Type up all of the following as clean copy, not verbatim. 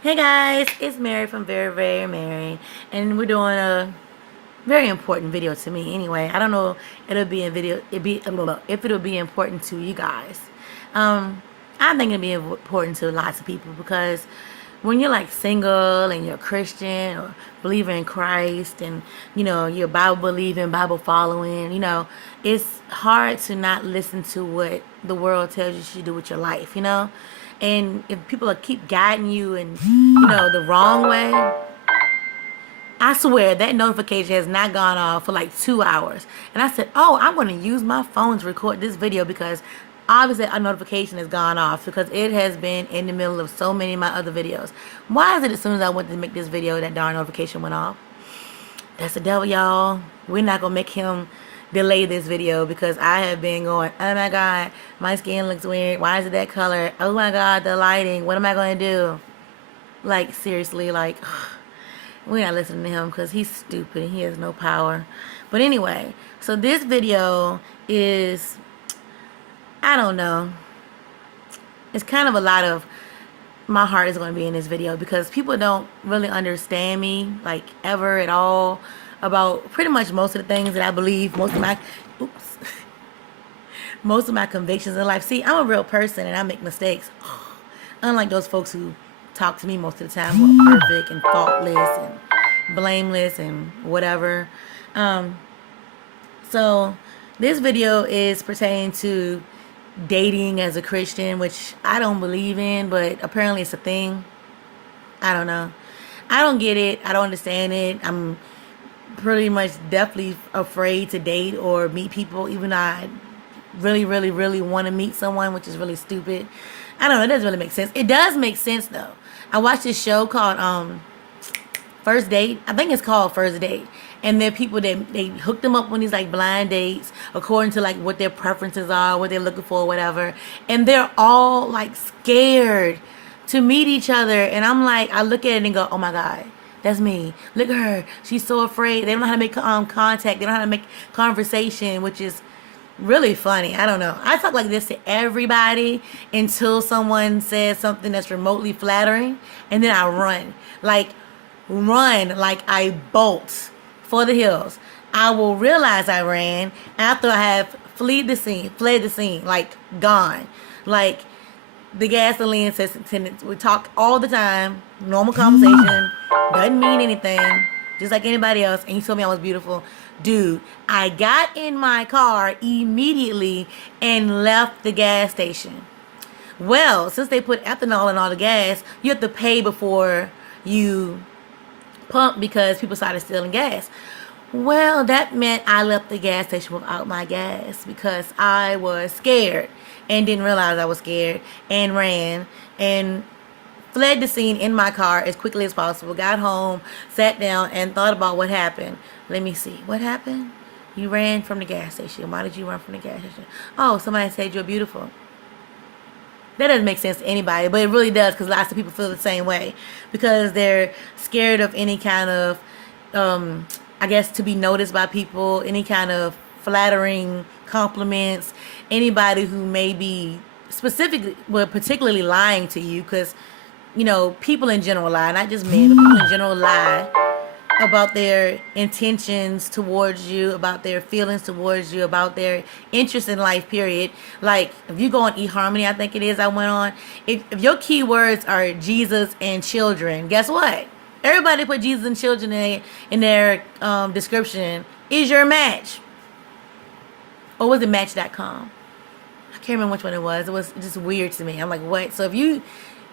Hey guys, it's Mary from Very Very Mary, and we're doing a very important video to me. Anyway, I don't know if it'll be important to you guys. I think it'll be important to lots of people because when you're like single and you're a Christian or believer in Christ and you're Bible believing, Bible following, it's hard to not listen to what the world tells you to do with your life. And if people keep guiding you in the wrong way, I swear that notification has not gone off for like 2 hours. And I said, oh, I'm going to use my phone to record this video because obviously a notification has gone off because it has been in the middle of so many of my other videos. Why is it as soon as I went to make this video that darn notification went off? That's the devil, y'all. We're not going to make him delay this video because I have been going, oh my God, my skin looks weird. Why is it that color? Oh my God, the lighting. What am I going to do? Like, seriously, like, we're not listening to him because he's stupid and he has no power. But anyway, so this video is, I don't know. It's kind of a lot of my heart is going to be in this video because people don't really understand me, like, ever at all, about pretty much most of the things that I believe, most of my convictions in life. See, I'm a real person and I make mistakes. Unlike those folks who talk to me most of the time who are perfect and faultless and blameless and whatever. So this video is pertaining to dating as a Christian, which I don't believe in, but apparently it's a thing. I don't know. I don't get it. I don't understand it. I'm pretty much definitely afraid to date or meet people, even though I really, really, really want to meet someone, which is really stupid. I don't know. It doesn't really make sense. It does make sense, though. I watched this show called First Date. I think it's called First Date. And there are people that they hook them up on these like blind dates according to like what their preferences are, what they're looking for, whatever. And they're all like scared to meet each other. And I'm like, I look at it and go, oh my God, that's me. Look at her. She's so afraid. They don't know how to make contact. They don't know how to make conversation, which is really funny. I don't know. I talk like this to everybody until someone says something that's remotely flattering, and then I run like I bolt for the hills. I will realize I ran after I have fled the scene, like gone. Like the gasoline attendant, we talk all the time, normal conversation, doesn't mean anything, just like anybody else, and he told me I was beautiful. Dude, I got in my car immediately and left the gas station. Well, since they put ethanol in all the gas, you have to pay before you pump because people started stealing gas. Well, that meant I left the gas station without my gas because I was scared and didn't realize I was scared and ran and fled the scene in my car as quickly as possible. Got home, sat down, and thought about what happened. Let me see. What happened? You ran from the gas station. Why did you run from the gas station? Oh, somebody said you're beautiful. That doesn't make sense to anybody, but it really does because lots of people feel the same way because they're scared of any kind of, I guess, to be noticed by people, any kind of flattering compliments, anybody who may be particularly lying to you because, people in general lie, not just men, but people in general lie about their intentions towards you, about their feelings towards you, about their interest in life, period. Like, if you go on eHarmony, I think it is, I went on. If your keywords are Jesus and children, guess what? Everybody put Jesus and children in their description is your match. Or was it Match.com? I can't remember which one it was. It was just weird to me. I'm like, what? So if you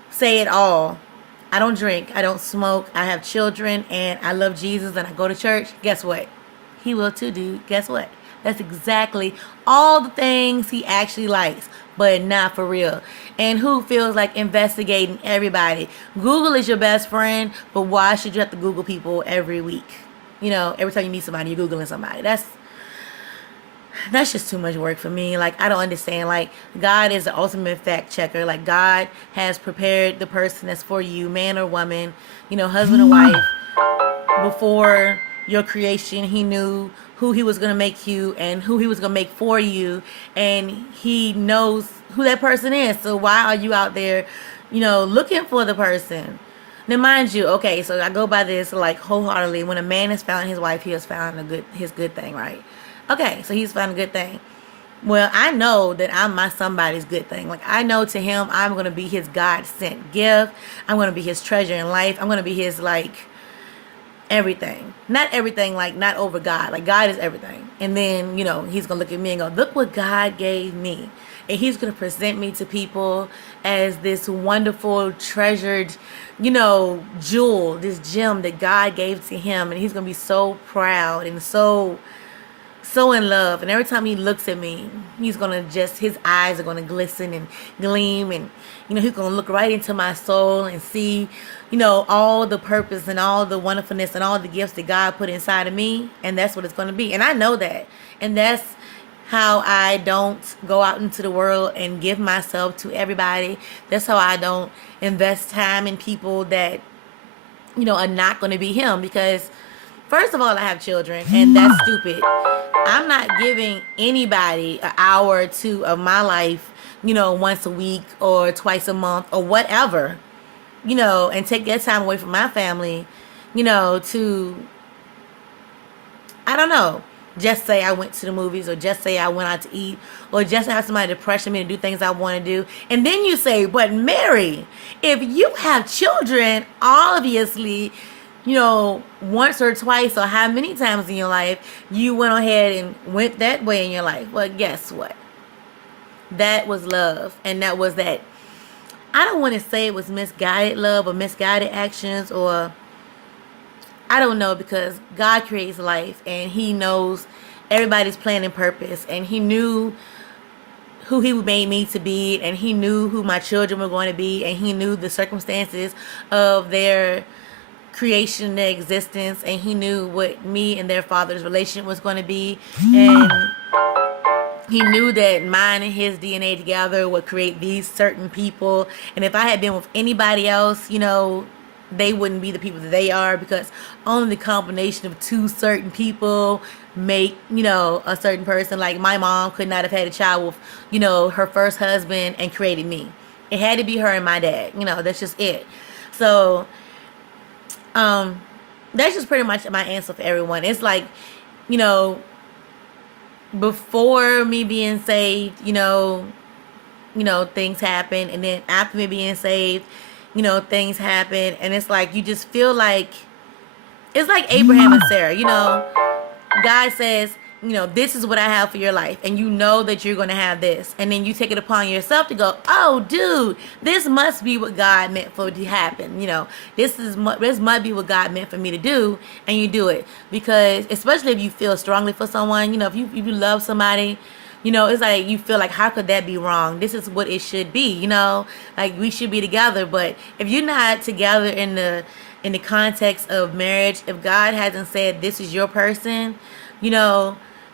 say it all, I don't drink, I don't smoke, I have children, and I love Jesus, and I go to church, guess what? He will too, dude. Guess what? That's exactly all the things he actually likes, but not for real. And who feels like investigating everybody? Google is your best friend, but why should you have to Google people every week? Every time you meet somebody, you're Googling somebody. That's just too much work for me. Like, I don't understand. Like, God is the ultimate fact checker. Like, God has prepared the person that's for you, man or woman, husband or wife, before your creation. He knew who he was going to make you and who he was going to make for you. And he knows who that person is. So why are you out there, looking for the person? Now, mind you, okay, so I go by this like wholeheartedly. When a man has found his wife, he has found his good thing, right? Okay, so he's found a good thing. Well, I know that I'm my somebody's good thing. Like, I know to him, I'm gonna be his God sent gift. I'm gonna be his treasure in life. I'm gonna be his like everything. Not everything, like not over God. Like, God is everything. And then, he's gonna look at me and go, look what God gave me. And he's gonna present me to people as this wonderful, treasured, jewel, this gem that God gave to him. And he's gonna be so proud and so in love. And every time he looks at me, he's gonna his eyes are gonna glisten and gleam, and he's gonna look right into my soul and see all the purpose and all the wonderfulness and all the gifts that God put inside of me. And that's what it's gonna be. And I know that. And that's how I don't go out into the world and give myself to everybody. That's how I don't invest time in people that are not going to be him. Because first of all, I have children, and that's stupid. I'm not giving anybody an hour or two of my life, once a week or twice a month or whatever, and take that time away from my family, to, I don't know, just say I went to the movies, or just say I went out to eat, or just have somebody to pressure me to do things I want to do. And then you say, but Mary, if you have children, obviously, once or twice or how many times in your life you went ahead and went that way in your life. Well, guess what? That was love. And that was that. I don't want to say it was misguided love or misguided actions, or I don't know, because God creates life and he knows everybody's plan and purpose, and he knew who he made me to be, and he knew who my children were going to be, and he knew the circumstances of their creation, their existence, and he knew what me and their father's relationship was going to be. And he knew that mine and his DNA together would create these certain people. And if I had been with anybody else, they wouldn't be the people that they are, because only the combination of two certain people make, a certain person. Like, my mom could not have had a child with, her first husband and created me. It had to be her and my dad. That's just it. So that's just pretty much my answer for everyone. It's like, before me being saved, things happen, and then after me being saved, things happen, and it's like you just feel like it's like Abraham and Sarah. God says, this is what I have for your life, and that you're going to have this, and then you take it upon yourself to go, oh, dude, this must be what God meant for it to happen. This might be what God meant for me to do, and you do it. Because especially if you feel strongly for someone, if you love somebody, it's like you feel like, how could that be wrong? This is what it should be, like we should be together. But if you're not together in the context of marriage, if God hasn't said this is your person,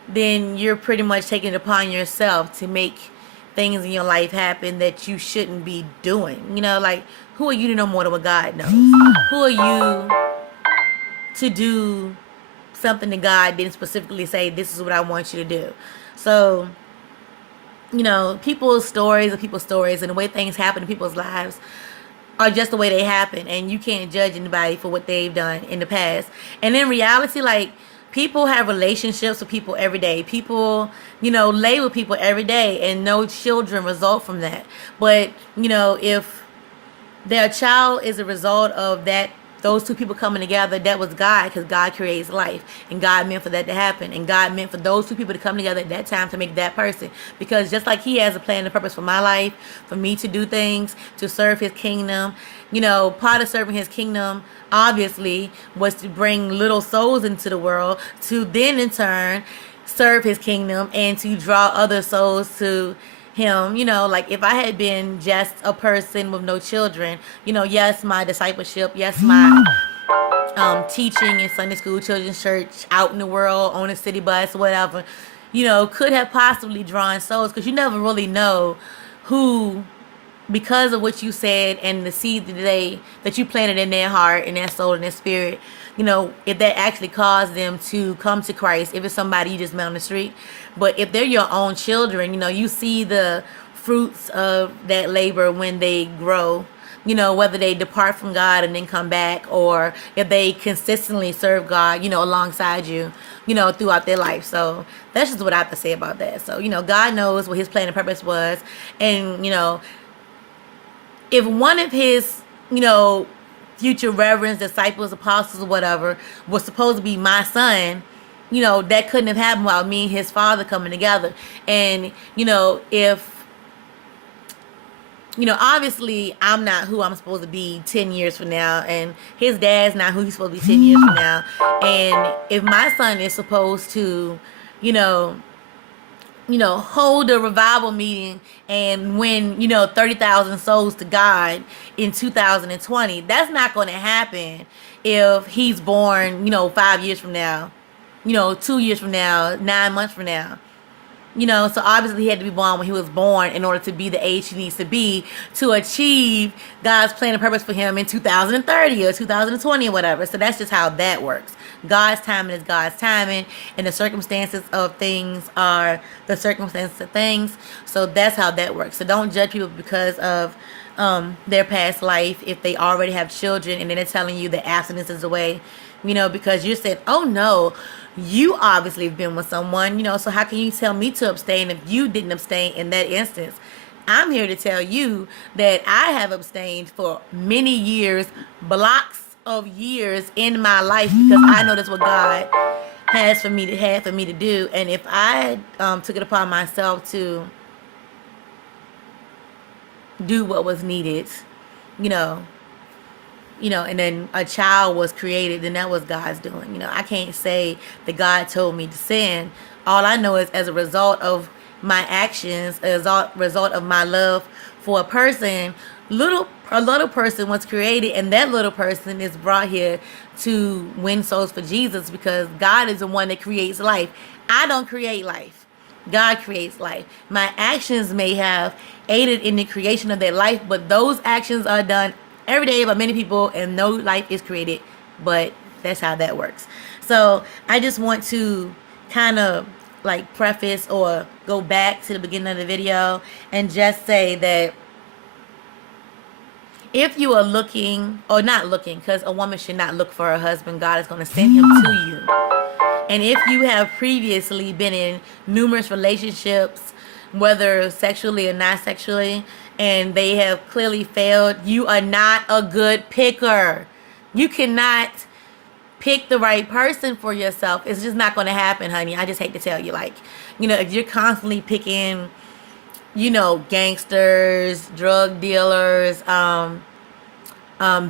then you're pretty much taking it upon yourself to make things in your life happen that you shouldn't be doing. Like, who are you to know more than what God knows? Who are you to do something that God didn't specifically say, this is what I want you to do? So, people's stories and the way things happen in people's lives are just the way they happen, and you can't judge anybody for what they've done in the past. And in reality, like, people have relationships with people every day. People, lay with people every day, and no children result from that. But, if their child is a result of those two people coming together, that was God, because God creates life, and God meant for that to happen, and God meant for those two people to come together at that time to make that person. Because just like he has a plan and purpose for my life, for me to do things, to serve his kingdom, part of serving his kingdom obviously was to bring little souls into the world, to then in turn serve his kingdom and to draw other souls to him. Like, if I had been just a person with no children, yes, my discipleship, yes, my teaching in Sunday school, children's church, out in the world, on a city bus, whatever, could have possibly drawn souls, because you never really know who, because of what you said and the seed that you planted in their heart and their soul and their spirit, if that actually caused them to come to Christ, if it's somebody you just met on the street. But if they're your own children, you see the fruits of that labor when they grow, whether they depart from God and then come back, or if they consistently serve God, alongside you, throughout their life. So that's just what I have to say about that. So, God knows what his plan and purpose was. And, if one of his, future reverends, disciples, apostles, or whatever, was supposed to be my son, that couldn't have happened without me and his father coming together. And, if, obviously I'm not who I'm supposed to be 10 years from now, and his dad's not who he's supposed to be 10 years from now. And if my son is supposed to, you know, hold a revival meeting and win, 30,000 souls to God in 2020, that's not going to happen if he's born, 5 years from now, 2 years from now, 9 months from now. So obviously he had to be born when he was born in order to be the age he needs to be to achieve God's plan and purpose for him in 2030 or 2020 or whatever. So that's just how that works. God's timing is God's timing, and the circumstances of things are the circumstances of things. So that's how that works. So don't judge people because of their past life if they already have children and then they're telling you that abstinence is the way, because you said, oh no, you obviously have been with someone, so how can you tell me to abstain if you didn't abstain in that instance? I'm here to tell you that I have abstained for many years, blocks of years in my life, because I know that's what God had for me to do. And if I took it upon myself to do what was needed, and then a child was created, then that was God's doing. I can't say that God told me to sin. All I know is as a result of my actions, as a result of my love for a person, a little person was created, and that little person is brought here to win souls for Jesus, because God is the one that creates life. I don't create life. God creates life. My actions may have aided in the creation of that life, but those actions are done every day by many people, and no life is created. But that's how that works. So I just want to kind of like preface or go back to the beginning of the video and just say that if you are looking, or not looking, because a woman should not look for her husband, God is going to send him to you. And if you have previously been in numerous relationships, whether sexually or not sexually, and they have clearly failed, you are not a good picker. You cannot pick the right person for yourself. It's just not going to happen, honey. I just hate to tell you. Like, if you're constantly picking, gangsters, drug dealers,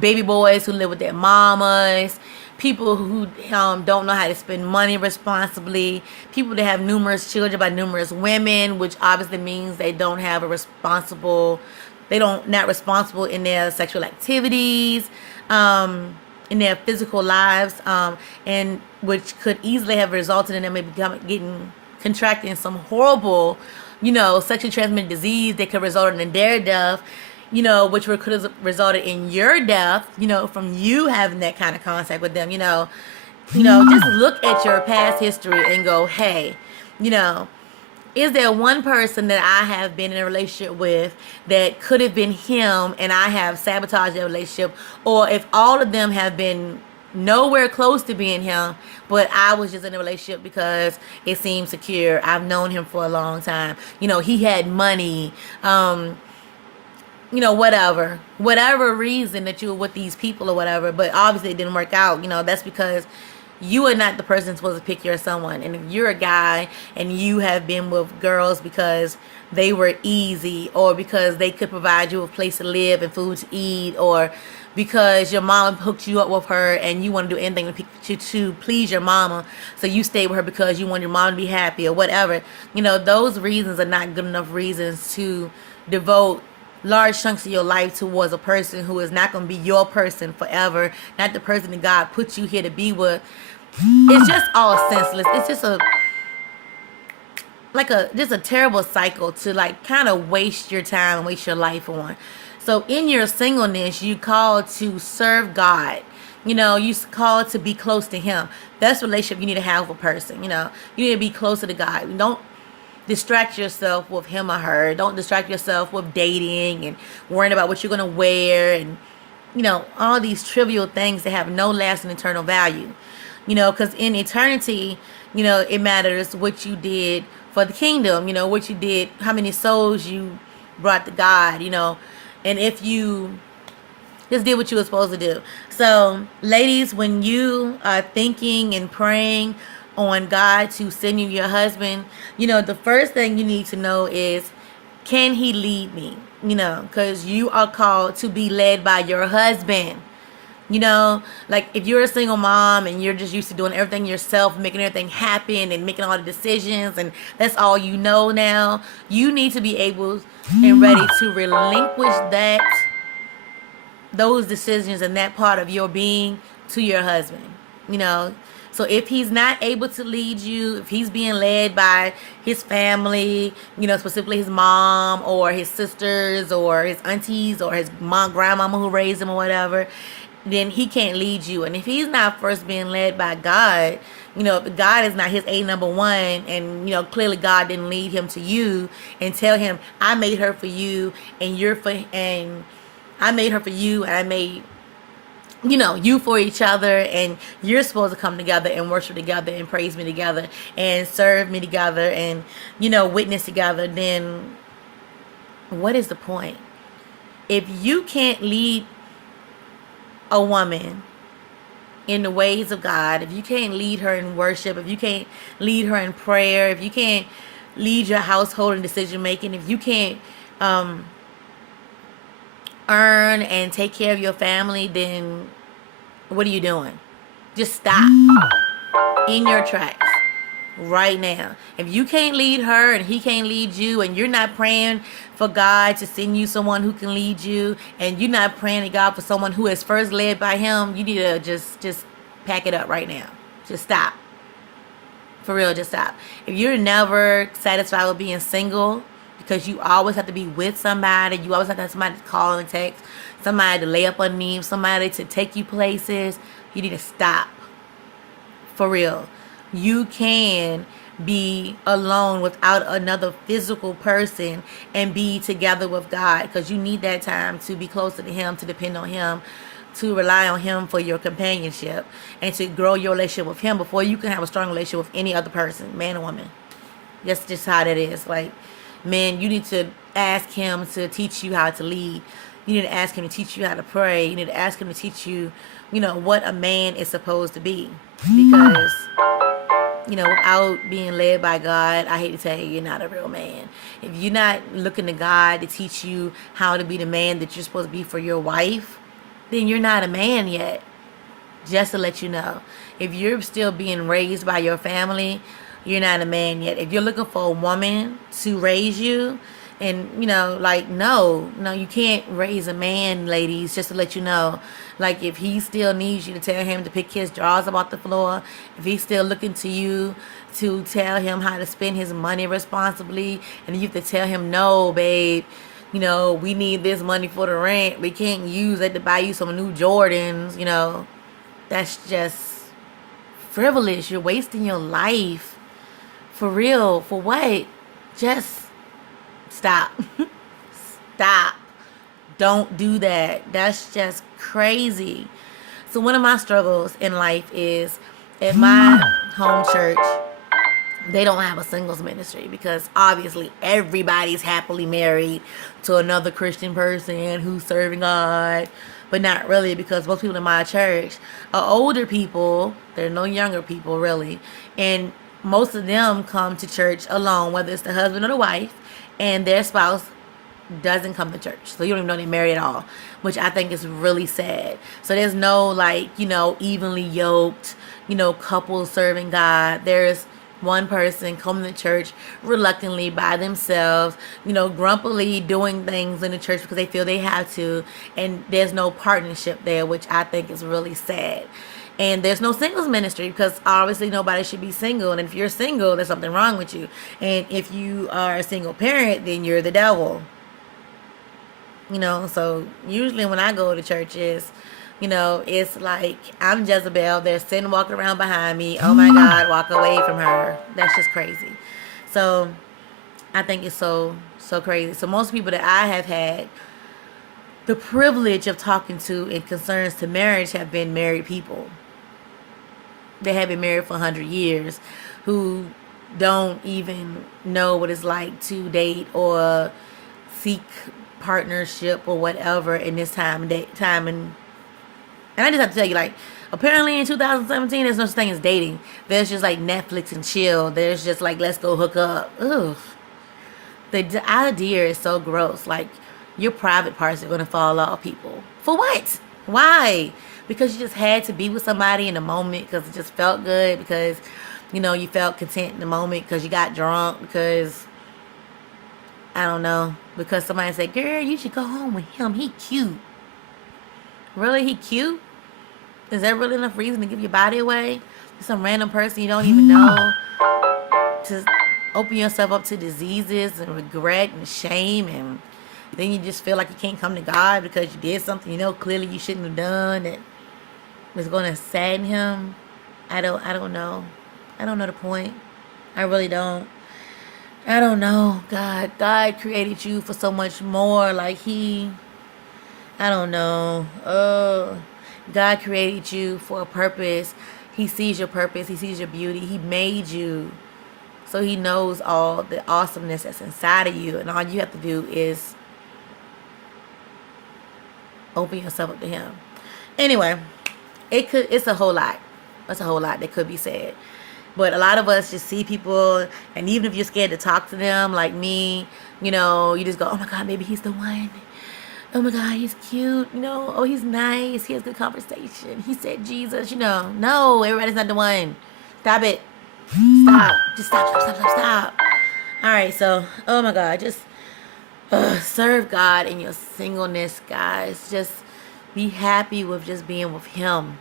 baby boys who live with their mamas, people who don't know how to spend money responsibly, people that have numerous children by numerous women, which obviously means they don't have not responsible in their sexual activities, in their physical lives, and which could easily have resulted in them maybe contracting some horrible, sexually transmitted disease that could result in their death, which could have resulted in your death, from you having that kind of contact with them, just look at your past history and go, hey, is there one person that I have been in a relationship with that could have been him and I have sabotaged that relationship? Or if all of them have been nowhere close to being him, but I was just in a relationship because it seemed secure. I've known him for a long time. He had money, whatever reason that you were with these people or whatever, but obviously it didn't work out. That's because you are not the person supposed to pick your someone. And if you're a guy and you have been with girls because they were easy, or because they could provide you a place to live and food to eat, or because your mom hooked you up with her and you want to do anything to please your mama, so you stayed with her because you want your mom to be happy or whatever, those reasons are not good enough reasons to devote large chunks of your life towards a person who is not going to be your person forever, not the person that God put you here to be with. It's just all senseless. It's just a terrible cycle to like kind of waste your time and waste your life on. So in your singleness, you called to serve God. You called to be close to him. That's the relationship you need to have with a person. You need to be closer to God. distract yourself with him or her. Don't distract yourself with dating and worrying about what you're going to wear and, all these trivial things that have no lasting eternal value. Because in eternity, it matters what you did for the kingdom, what you did, how many souls you brought to God, and if you just did what you were supposed to do. So, ladies, when you are thinking and praying on God to send you your husband, the first thing you need to know is, can he lead me? Because you are called to be led by your husband. Like if you're a single mom and you're just used to doing everything yourself, making everything happen and making all the decisions, and that's all you know now, you need to be able and ready to relinquish those decisions and that part of your being to your husband. you know so if he's not able to lead you, if he's being led by his family, specifically his mom or his sisters or his aunties or his grandmama who raised him or whatever, then he can't lead you. And if he's not first being led by God, if God is not his number one, and clearly God didn't lead him to you and tell him, I made her for you and I made her for you, and I made you for each other, and you're supposed to come together and worship together and praise me together and serve me together and witness together, then what is the point? If you can't lead a woman in the ways of God, if you can't lead her in worship, if you can't lead her in prayer, if you can't lead your household in decision making, if you can't earn and take care of your family, then what are you doing? Just stop in your tracks right now. If you can't lead her and he can't lead you, and you're not praying for God to send you someone who can lead you, and you're not praying to God for someone who is first led by him, you need to just pack it up right now. Just stop. For real, just stop. If you're never satisfied with being single, because you always have to be with somebody, you always have somebody to call and text, somebody to lay up underneath, somebody to take you places, you need to stop. For real. You can be alone without another physical person and be together with God, because you need that time to be closer to him, to depend on him, to rely on him for your companionship, and to grow your relationship with him before you can have a strong relationship with any other person, man or woman. That's just how that is. Like, man, you need to ask him to teach you how to lead. You need to ask him to teach you how to pray. You need to ask him to teach you, what a man is supposed to be. Because, without being led by God, I hate to tell you, you're not a real man. If you're not looking to God to teach you how to be the man that you're supposed to be for your wife, then you're not a man yet. Just to let you know. If you're still being raised by your family, you're not a man yet. If you're looking for a woman to raise you, and no, you can't raise a man, ladies, just to let you know. Like, if he still needs you to tell him to pick his drawers up off the floor, if he's still looking to you to tell him how to spend his money responsibly, and you have to tell him, no, babe, we need this money for the rent, we can't use it to buy you some new Jordans, that's just frivolous. You're wasting your life. For real. For what? Just stop. Stop. Don't do that. That's just crazy. So one of my struggles in life is, at my home church, they don't have a singles ministry, because obviously everybody's happily married to another Christian person who's serving God. But not really, because most people in my church are older people. There are no younger people, really. And most of them come to church alone, whether it's the husband or the wife, and their spouse doesn't come to church. So you don't even know they're married at all, which I think is really sad. So there's no, evenly yoked, couples serving God. There's one person coming to church reluctantly by themselves, grumpily doing things in the church because they feel they have to, and there's no partnership there, which I think is really sad. And there's no singles ministry, because obviously nobody should be single, and if you're single, there's something wrong with you. And if you are a single parent, then you're the devil. So usually when I go to churches, it's like I'm Jezebel. There's sin walking around behind me. Oh my God, walk away from her. That's just crazy. So I think it's so crazy. So most people that I have had the privilege of talking to in concerns to marriage have been married people. They have been married for 100 years who don't even know what it's like to date or seek partnership or whatever in this time and I just have to tell you, like, apparently in 2017 there's no such thing as dating. There's just like Netflix and chill. There's just like, let's go hook up. Ugh. The idea is so gross. Like, your private parts are gonna fall off, people. For what? Why? Because you just had to be with somebody in the moment because it just felt good, because you felt content in the moment, because you got drunk, because I don't know, because somebody said, girl, you should go home with him, he cute. Really? He cute? Is that really enough reason to give your body away to some random person you don't even know? To open yourself up to diseases and regret and shame, and then you just feel like you can't come to God because you did something clearly you shouldn't have done, that was going to sadden him. I don't know. I don't know the point. I really don't. I don't know. God created you for so much more. Like, I don't know. God created you for a purpose. He sees your purpose. He sees your beauty. He made you. So he knows all the awesomeness that's inside of you. And all you have to do is open yourself up to him. Anyway, it's a whole lot. That's a whole lot that could be said. But a lot of us just see people, and even if you're scared to talk to them, like me, you just go, oh my God, maybe he's the one. Oh my God, he's cute. Oh, he's nice. He has good conversation. He said Jesus. No, everybody's not the one. Stop it. Stop. Just stop. All right, so, oh my God, just serve God in your singleness, guys. Just be happy with just being with him.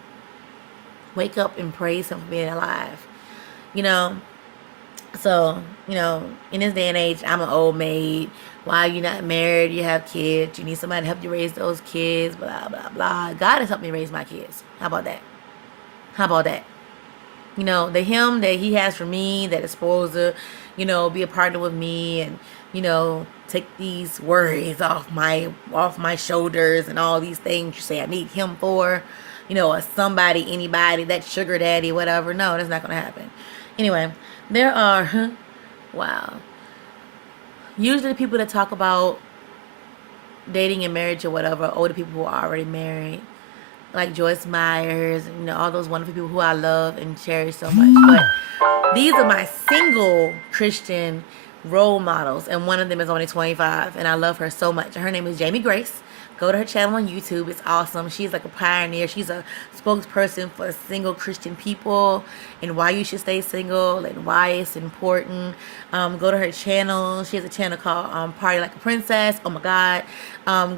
Wake up and praise him for being alive. So, in this day and age, I'm an old maid. Why are you not married? You have kids. You need somebody to help you raise those kids, blah, blah, blah. God has helped me raise my kids. How about that? The him that he has for me, that is supposed to, be a partner with me and, take these worries off my shoulders and all these things you say I need him for, or somebody, anybody, that sugar daddy, whatever. No, that's not going to happen. Anyway, there are, wow. Usually the people that talk about dating and marriage or whatever are older people who are already married. Like Joyce Myers, all those wonderful people who I love and cherish so much. But these are my single Christian role models, and one of them is only 25, and I love her so much. Her name is Jamie Grace. Go to her channel on YouTube. It's awesome. She's like a pioneer. She's a spokesperson for single Christian people and why you should stay single and why it's important. Go to her channel. She has a channel called Party Like a Princess. Oh my God.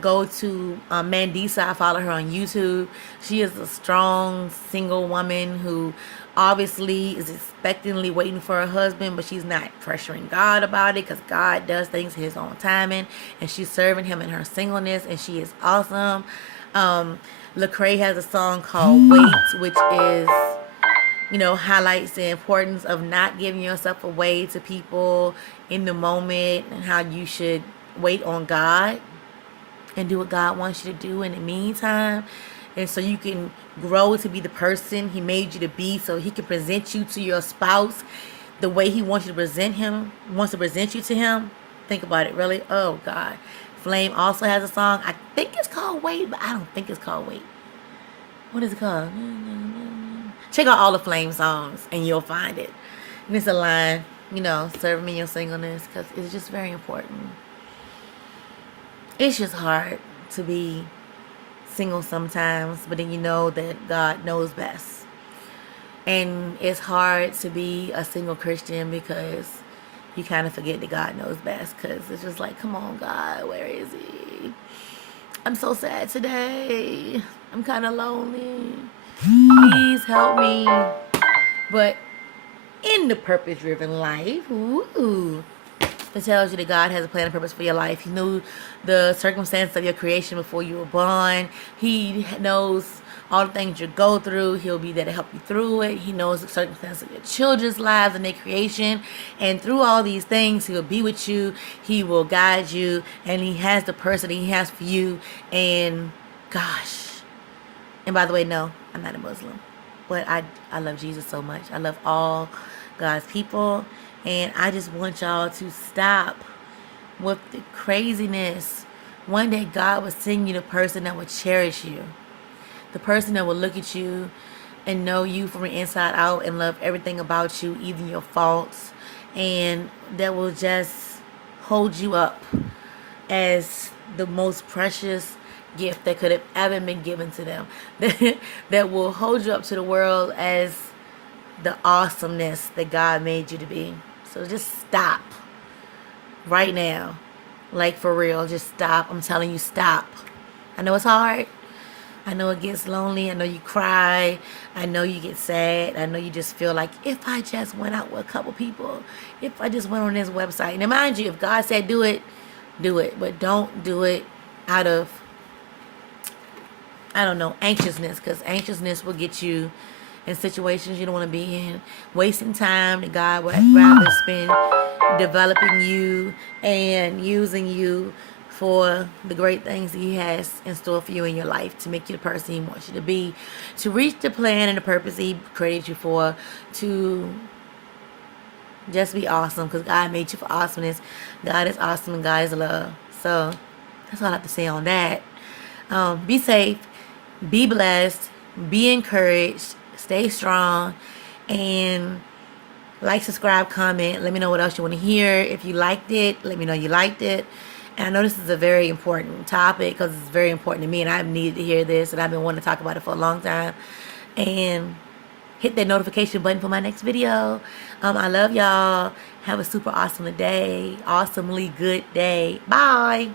Go to Mandisa. I follow her on YouTube. She is a strong single woman who obviously is expectantly waiting for her husband, but she's not pressuring God about it because God does things his own timing, and she's serving him in her singleness, and she is awesome. Lecrae has a song called Wait, which is, highlights the importance of not giving yourself away to people in the moment, and how you should wait on God and do what God wants you to do in the meantime. And so you can grow to be the person he made you to be, so he can present you to your spouse the way he wants you to present you to him. Think about it, really. Oh God. Flame also has a song. I think it's called Wait, but I don't think it's called Wait. What is it called? Check out all the Flame songs and you'll find it. And it's a line, serve me in your singleness, because it's just very important. It's just hard to be single sometimes, but then that God knows best. And it's hard to be a single Christian because you kind of forget that God knows best, because it's just like, come on, God, where is he? I'm so sad today. I'm kind of lonely. Please help me. But in the purpose-driven life, it tells you that God has a plan and purpose for your life. He knew the circumstance of your creation before you were born. He knows all the things you go through. He'll be there to help you through it. He knows the circumstances of your children's lives and their creation. And through all these things, he'll be with you. He will guide you. And he has the person he has for you. And gosh. And by the way, no, I'm not a Muslim. But I love Jesus so much. I love all God's people. And I just want y'all to stop with the craziness. One day God will send you the person that will cherish you. The person that will look at you and know you from the inside out and love everything about you, even your faults. And that will just hold you up as the most precious gift that could have ever been given to them. That will hold you up to the world as the awesomeness that God made you to be. So just stop right now. Like, for real, just stop. I'm telling you, stop. I know it's hard. I know it gets lonely. I know you cry. I know you get sad. I know you just feel like, if I just went out with a couple people, if I just went on this website. And mind you, if God said do it, do it. But don't do it out of, I don't know, anxiousness. Because anxiousness will get you in situations you don't want to be in. Wasting time that God would rather spend developing you and using you for the great things he has in store for you in your life, to make you the person he wants you to be, to reach the plan and the purpose he created you for, to just be awesome, because God made you for awesomeness. God is awesome and God is love. So that's all I have to say on that. Be safe, be blessed, be encouraged, stay strong, and like, subscribe, comment. Let me know what else you want to hear. If you liked it, let me know you liked it. And I know this is a very important topic because it's very important to me, and I've needed to hear this, and I've been wanting to talk about it for a long time. And hit that notification button for my next video. I love y'all. Have a super awesome day. Awesomely good day. Bye.